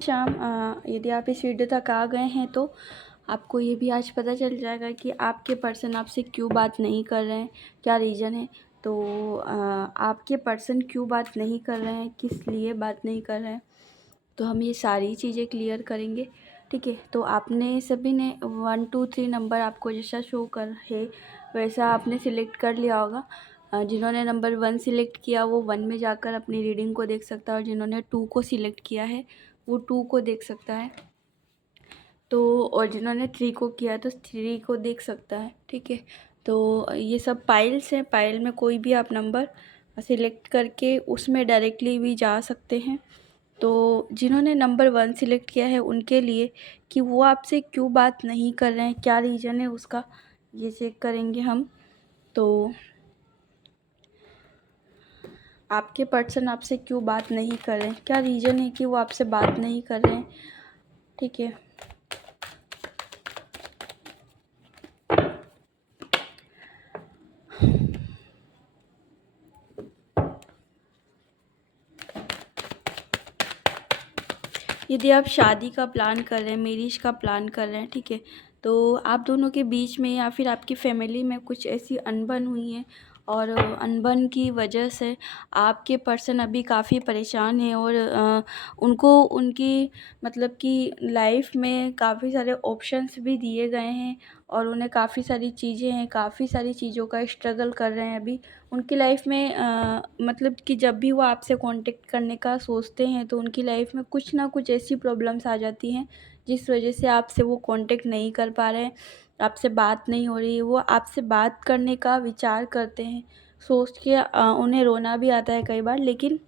शाम यदि आप इस वीडियो तक आ गए हैं तो आपको ये भी आज पता चल जाएगा कि आपके पर्सन आपसे क्यों बात नहीं कर रहे हैं, क्या रीज़न है। तो आपके पर्सन क्यों बात नहीं कर रहे हैं, किस लिए बात नहीं कर रहे हैं, तो हम ये सारी चीज़ें क्लियर करेंगे। ठीक है, तो आपने सभी ने 1 2 3 नंबर आपको जैसा शो कर है वैसा आपने सिलेक्ट कर लिया होगा। जिन्होंने नंबर 1 सिलेक्ट किया वो 1 में जाकर अपनी रीडिंग को देख सकता है, और जिन्होंने 2 को सिलेक्ट किया है वो 2 को देख सकता है। तो और जिन्होंने 3 को किया तो 3 को देख सकता है। ठीक है, तो ये सब पाइल्स हैं। पाइल में कोई भी आप नंबर सिलेक्ट करके उसमें डायरेक्टली भी जा सकते हैं। तो जिन्होंने नंबर 1 सिलेक्ट किया है उनके लिए कि वो आपसे क्यों बात नहीं कर रहे हैं, क्या रीज़न है उसका, ये चेक करेंगे हम। तो आपके पर्सन आपसे क्यों बात नहीं कर रहे हैं, क्या रीज़न है कि वो आपसे बात नहीं कर रहे हैं। ठीक है, यदि आप शादी का प्लान कर रहे हैं, मैरिज का प्लान कर रहे हैं, ठीक है, तो आप दोनों के बीच में या फिर आपकी फैमिली में कुछ ऐसी अनबन हुई है, और अनबन की वजह से आपके पर्सन अभी काफ़ी परेशान हैं, और उनको उनकी मतलब कि लाइफ में काफ़ी सारे ऑप्शंस भी दिए गए हैं, और उन्हें काफ़ी सारी चीज़ें हैं, काफ़ी सारी चीज़ों का स्ट्रगल कर रहे हैं अभी उनकी लाइफ में। मतलब कि जब भी वो आपसे कांटेक्ट करने का सोचते हैं तो उनकी लाइफ में कुछ ना कुछ ऐसी प्रॉब्लम्स आ जाती हैं जिस वजह से आपसे वो कांटेक्ट नहीं कर पा रहे हैं, आपसे बात नहीं हो रही है। वो आपसे बात करने का विचार करते हैं, सोच के उन्हें रोना भी आता है कई बार, लेकिन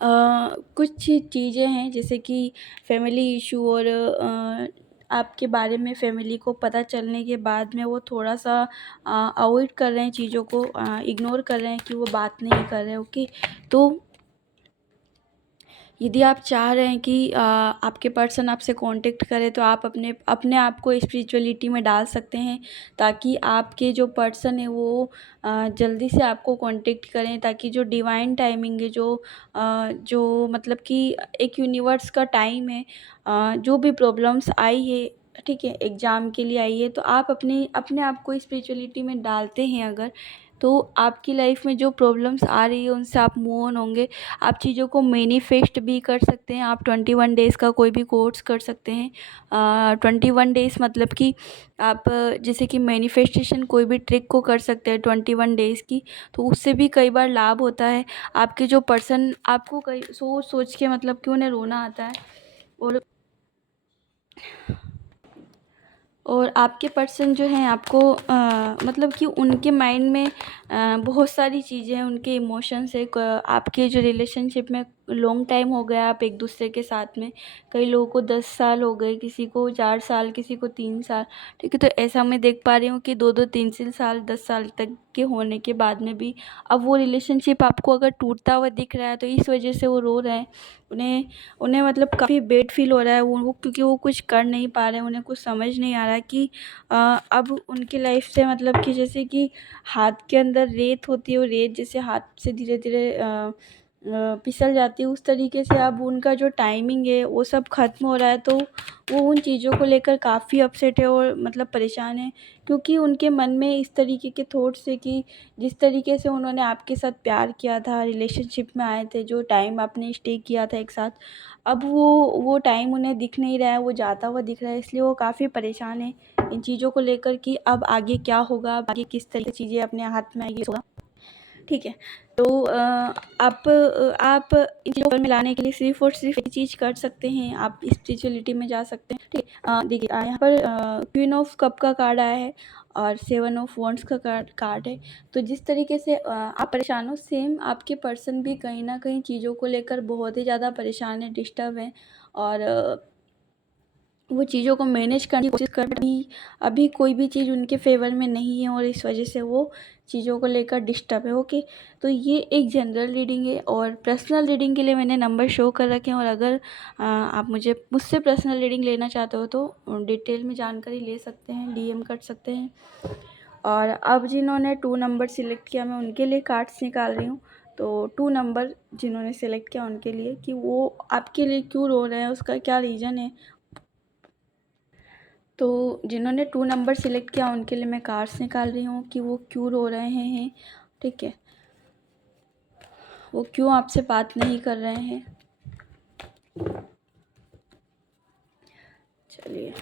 कुछ चीज़ें हैं जैसे कि फैमिली इशू, और आपके बारे में फैमिली को पता चलने के बाद में वो थोड़ा-सा अवॉइड कर रहे हैं चीज़ों को, इग्नोर कर रहे हैं कि वो बात नहीं कर रहे हैं। ओके, तो यदि आप चाह रहे हैं कि आपके पर्सन आपसे कांटेक्ट करें तो आप अपने अपने आप को स्पिरिचुअलिटी में डाल सकते हैं, ताकि आपके जो पर्सन है वो जल्दी से आपको कांटेक्ट करें, ताकि जो डिवाइन टाइमिंग है, जो मतलब कि एक यूनिवर्स का टाइम है, जो भी प्रॉब्लम्स आई है, ठीक है, एग्ज़ाम के लिए आई है, तो आप अपने आप को स्पिरिचुअलिटी में डालते हैं अगर, तो आपकी लाइफ में जो प्रॉब्लम्स आ रही है उनसे आप मूव ऑन होंगे। आप चीज़ों को मैनिफेस्ट भी कर सकते हैं। आप 21 डेज़ का कोई भी कोर्स कर सकते हैं। 21 डेज़ मतलब कि आप जैसे कि मैनिफेस्टेशन कोई भी ट्रिक को कर सकते हैं 21 डेज़ की, तो उससे भी कई बार लाभ होता है। आपके जो पर्सन आपको कई सोच सोच के मतलब कि उन्हें रोना आता है, और आपके पर्सन जो हैं आपको मतलब कि उनके माइंड में बहुत सारी चीज़ें हैं, उनके इमोशंस है। आपके जो रिलेशनशिप में लॉन्ग टाइम हो गया आप एक दूसरे के साथ में, कई लोगों को 10 साल हो गए, किसी को 4 साल, किसी को 3 साल। ठीक है, तो ऐसा मैं देख पा रही हूँ कि 2-2 3-3 साल 10 साल तक के होने के बाद में भी अब वो रिलेशनशिप आपको अगर टूटता हुआ दिख रहा है तो इस वजह से वो रो रहे हैं। उन्हें उन्हें मतलब काफ़ी बैड फील हो रहा है, वो क्योंकि वो कुछ कर नहीं पा रहे हैं, उन्हें कुछ समझ नहीं आ रहा है कि अब उनकी लाइफ से मतलब कि जैसे कि हाथ के अंदर रेत होती है, वो रेत जैसे हाथ से धीरे धीरे फिसल जाती है, उस तरीके से अब उनका जो टाइमिंग है वो सब ख़त्म हो रहा है। तो वो उन चीज़ों को लेकर काफ़ी अपसेट है और मतलब परेशान है, क्योंकि उनके मन में इस तरीके के थॉट्स है कि जिस तरीके से उन्होंने आपके साथ प्यार किया था, रिलेशनशिप में आए थे, जो टाइम आपने स्टे किया था एक साथ, अब वो टाइम उन्हें दिख नहीं रहा है, वो जाता हुआ दिख रहा है। इसलिए वो काफ़ी परेशान है इन चीज़ों को लेकर कि अब आगे क्या होगा, अब आगे किस तरह की चीज़ें अपने हाथ में आएगी होगा। ठीक है, तो आप इन चीज़ों को मिलाने के लिए सिर्फ़ और सिर्फ़ एक चीज़ कर सकते हैं, आप स्पिरिचुअलिटी में जा सकते हैं। ठीक है, देखिए यहाँ पर क्वीन ऑफ कप का कार्ड आया है और 7 ऑफ वॉन्ड्स का कार्ड है। तो जिस तरीके से आप परेशान हो, सेम आपके पर्सन भी कहीं न कहीं चीज़ों को लेकर बहुत ही ज़्यादा परेशान है, डिस्टर्ब हैं, और वो चीज़ों को मैनेज करने की कोशिश कर रही, अभी कोई भी चीज़ उनके फेवर में नहीं है, और इस वजह से वो चीज़ों को लेकर डिस्टर्ब है। ओके, तो ये एक जनरल रीडिंग है, और पर्सनल रीडिंग के लिए मैंने नंबर शो कर रखे हैं, और अगर आप मुझसे पर्सनल रीडिंग लेना चाहते हो तो डिटेल में जानकारी ले सकते हैं, डीएम कर सकते हैं। और अब जिन्होंने 2 नंबर सिलेक्ट किया मैं उनके लिए कार्ड्स निकाल रही हूँ। तो 2 नंबर जिन्होंने सेलेक्ट किया उनके लिए कि वो आपके लिए क्यों रो रहे हैं, उसका क्या रीज़न है। तो जिन्होंने 2 नंबर सेलेक्ट किया उनके लिए मैं कार्ड्स निकाल रही हूँ कि वो क्यों रो रहे हैं, ठीक है। वो क्यों आपसे बात नहीं कर रहे हैं। चलिए,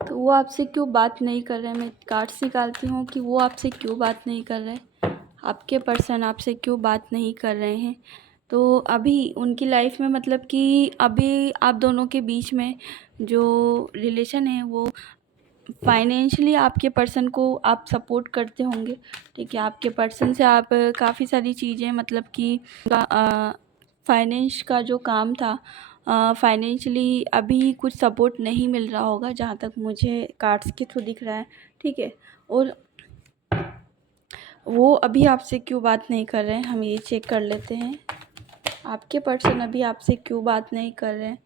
तो वो आपसे क्यों बात नहीं कर रहे हैं। मैं कार्ड्स निकालती हूँ कि वो आपसे क्यों बात नहीं कर रहे, आपके पर्सन आपसे क्यों बात नहीं कर रहे हैं। तो अभी उनकी लाइफ में मतलब कि अभी आप दोनों के बीच में जो रिलेशन है वो फाइनेंशियली आपके पर्सन को आप सपोर्ट करते होंगे, ठीक है। आपके पर्सन से आप काफ़ी सारी चीज़ें मतलब कि फाइनेंस का जो काम था, फाइनेंशियली अभी कुछ सपोर्ट नहीं मिल रहा होगा, जहाँ तक मुझे कार्ड्स के थ्रू दिख रहा है, ठीक है। और वो अभी आपसे क्यों बात नहीं कर रहे हैं, हम ये चेक कर लेते हैं। आपके पर्सन अभी आपसे क्यों बात नहीं कर रहे हैं।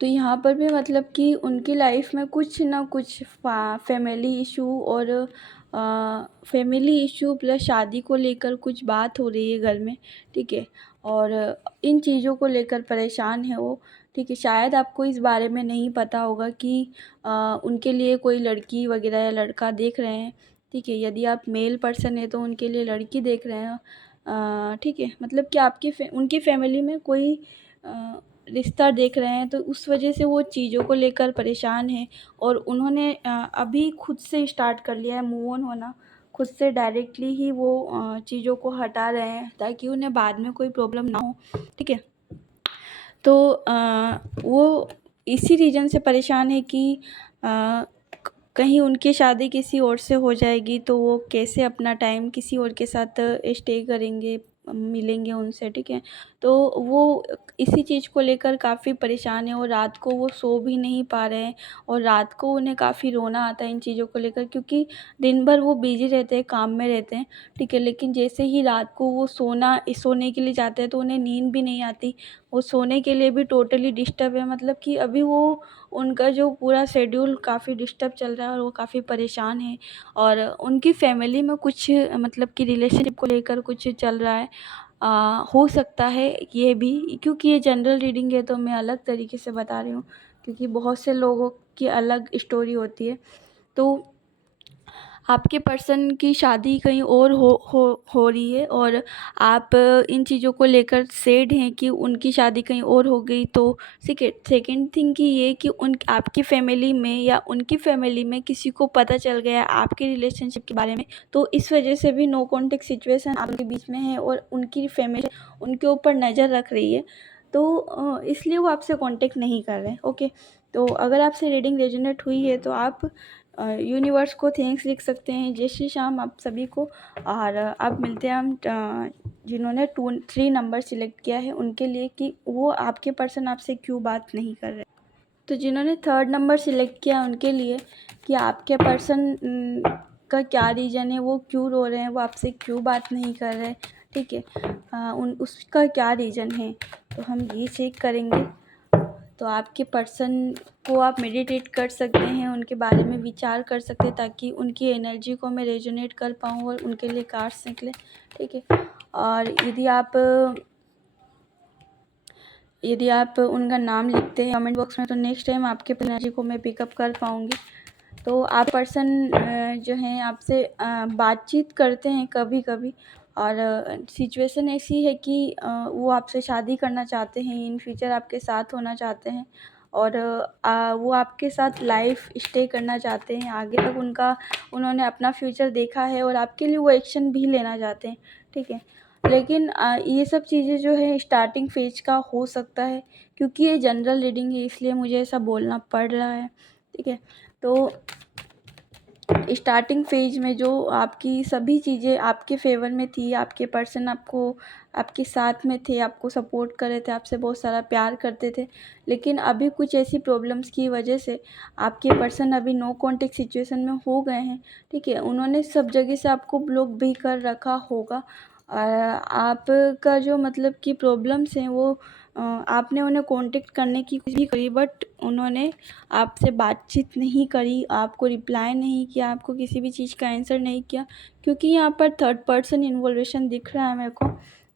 तो यहाँ पर भी मतलब कि उनकी लाइफ में कुछ ना कुछ फैमिली इशू और फैमिली इशू प्लस शादी को लेकर कुछ बात हो रही है घर में, ठीक है। और इन चीज़ों को लेकर परेशान है वो, ठीक है। शायद आपको इस बारे में नहीं पता होगा कि उनके लिए कोई लड़की वगैरह या लड़का देख रहे हैं, ठीक है। यदि आप मेल पर्सन है तो उनके लिए लड़की देख रहे हैं, ठीक है। मतलब कि उनकी फैमिली में कोई रिश्ता देख रहे हैं, तो उस वजह से वो चीज़ों को लेकर परेशान हैं। और उन्होंने अभी खुद से स्टार्ट कर लिया है मूव ऑन होना, खुद से डायरेक्टली ही वो चीज़ों को हटा रहे हैं ताकि उन्हें बाद में कोई प्रॉब्लम ना हो, ठीक है। तो वो इसी रीज़न से परेशान है कि कहीं उनकी शादी किसी और से हो जाएगी तो वो कैसे अपना टाइम किसी और के साथ स्टे करेंगे, मिलेंगे उनसे, ठीक है। तो वो इसी चीज़ को लेकर काफ़ी परेशान है और रात को वो सो भी नहीं पा रहे हैं। और रात को उन्हें काफ़ी रोना आता है इन चीज़ों को लेकर, क्योंकि दिन भर वो बिज़ी रहते हैं, काम में रहते हैं, ठीक है। लेकिन जैसे ही रात को वो सोने के लिए जाते हैं तो उन्हें नींद भी नहीं आती। वो सोने के लिए भी टोटली डिस्टर्ब है, मतलब कि अभी वो उनका जो पूरा शेड्यूल काफ़ी डिस्टर्ब चल रहा है और वो काफ़ी परेशान हैं। और उनकी फैमिली में कुछ मतलब कि रिलेशनशिप को लेकर कुछ चल रहा है। हो सकता है ये भी, क्योंकि ये जनरल रीडिंग है तो मैं अलग तरीके से बता रही हूँ, क्योंकि बहुत से लोगों की अलग स्टोरी होती है। तो आपके पर्सन की शादी कहीं और हो रही है और आप इन चीज़ों को लेकर सैड हैं कि उनकी शादी कहीं और हो गई। तो सेकंड थिंग कि ये कि उन आपकी फैमिली में या उनकी फैमिली में किसी को पता चल गया आपके रिलेशनशिप के बारे में, तो इस वजह से भी नो कॉन्टेक्ट सिचुएशन आपके बीच में है और उनकी फैमिली उनके ऊपर नज़र रख रही है। तो इसलिए वो आपसे कांटेक्ट नहीं कर रहे हैं, ओके। तो अगर आपसे रीडिंग रेजोनेट हुई है तो आप यूनिवर्स को थैंक्स लिख सकते हैं। जय श्री श्याम आप सभी को। और अब मिलते हैं हम जिन्होंने 3 नंबर सिलेक्ट किया है उनके लिए कि वो आपके पर्सन आपसे क्यों बात नहीं कर रहे। तो जिन्होंने 3rd नंबर सिलेक्ट किया उनके लिए कि आपके पर्सन का क्या रीज़न है, वो क्यों रो रहे हैं, वो आपसे क्यों बात नहीं कर रहे, ठीक है। उसका क्या रीज़न है, तो हम ये चेक करेंगे। तो आपके पर्सन को आप मेडिटेट कर सकते हैं, उनके बारे में विचार कर सकते हैं ताकि उनकी एनर्जी को मैं रेजोनेट कर पाऊँ और उनके लिए कार्ड्स निकले, ठीक है। और यदि आप उनका नाम लिखते हैं कमेंट बॉक्स में तो नेक्स्ट टाइम आपके एनर्जी को मैं पिकअप कर पाऊँगी। तो आप पर्सन जो हैं आपसे बातचीत करते हैं कभी कभी, और सिचुएशन ऐसी है कि वो आपसे शादी करना चाहते हैं, इन फ्यूचर आपके साथ होना चाहते हैं। और वो आपके साथ लाइफ स्टे करना चाहते हैं, आगे तक उन्होंने अपना फ्यूचर देखा है और आपके लिए वो एक्शन भी लेना चाहते हैं, ठीक है। लेकिन ये सब चीज़ें जो है स्टार्टिंग फेज का हो सकता है, क्योंकि ये जनरल रीडिंग है इसलिए मुझे ऐसा बोलना पड़ रहा है, ठीक है। तो स्टार्टिंग फेज में जो आपकी सभी चीज़ें आपके फेवर में थी, आपके पर्सन आपको आपके साथ में थे, आपको सपोर्ट कर रहे थे, आपसे बहुत सारा प्यार करते थे। लेकिन अभी कुछ ऐसी प्रॉब्लम्स की वजह से आपके पर्सन अभी नो कॉन्टैक्ट सिचुएशन में हो गए हैं, ठीक है? उन्होंने सब जगह से आपको ब्लॉक भी कर रखा होगा। आपका जो मतलब कि प्रॉब्लम्स हैं वो आपने उन्हें कॉन्टैक्ट करने की कोशिश भी करी, बट उन्होंने आपसे बातचीत नहीं करी, आपको रिप्लाई नहीं किया, आपको किसी भी चीज़ का आंसर नहीं किया, क्योंकि यहाँ पर थर्ड पर्सन इन्वॉल्वेशन दिख रहा है मेरे को।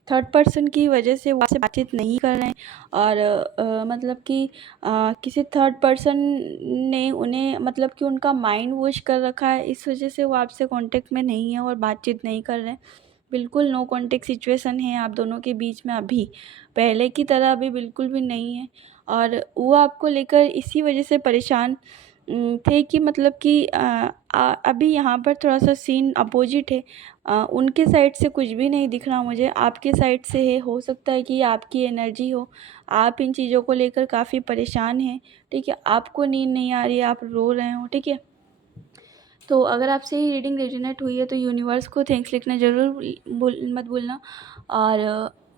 थर्ड पर्सन की वजह से वो आपसे बातचीत नहीं कर रहे हैं, और मतलब कि किसी थर्ड पर्सन ने उन्हें मतलब कि उनका माइंड वॉश कर रखा है, इस वजह से वो आपसे कॉन्टैक्ट में नहीं है और बातचीत नहीं कर रहे हैं। बिल्कुल नो कॉन्टैक्ट सिचुएशन है आप दोनों के बीच में अभी, पहले की तरह अभी बिल्कुल भी नहीं है। और वो आपको लेकर इसी वजह से परेशान थे कि मतलब कि अभी यहाँ पर थोड़ा-सा सीन अपोज़िट है। उनके साइड से कुछ भी नहीं दिख रहा मुझे, आपके साइड से है। हो सकता है कि ये आपकी एनर्जी हो, आप इन चीज़ों को लेकर काफ़ी परेशान हैं, ठीक है? आपको नींद नहीं आ रही है, आप रो रहे हो, ठीक है? तो अगर आपसे ये रीडिंग रेजोनेट हुई है तो यूनिवर्स को थैंक्स लिखना ज़रूर मत भूलना। और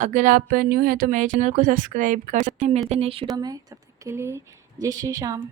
अगर आप न्यू हैं तो मेरे चैनल को सब्सक्राइब कर सकते हैं। मिलते हैं नेक्स्ट वीडियो में, तब तक के लिए जय श्री श्याम।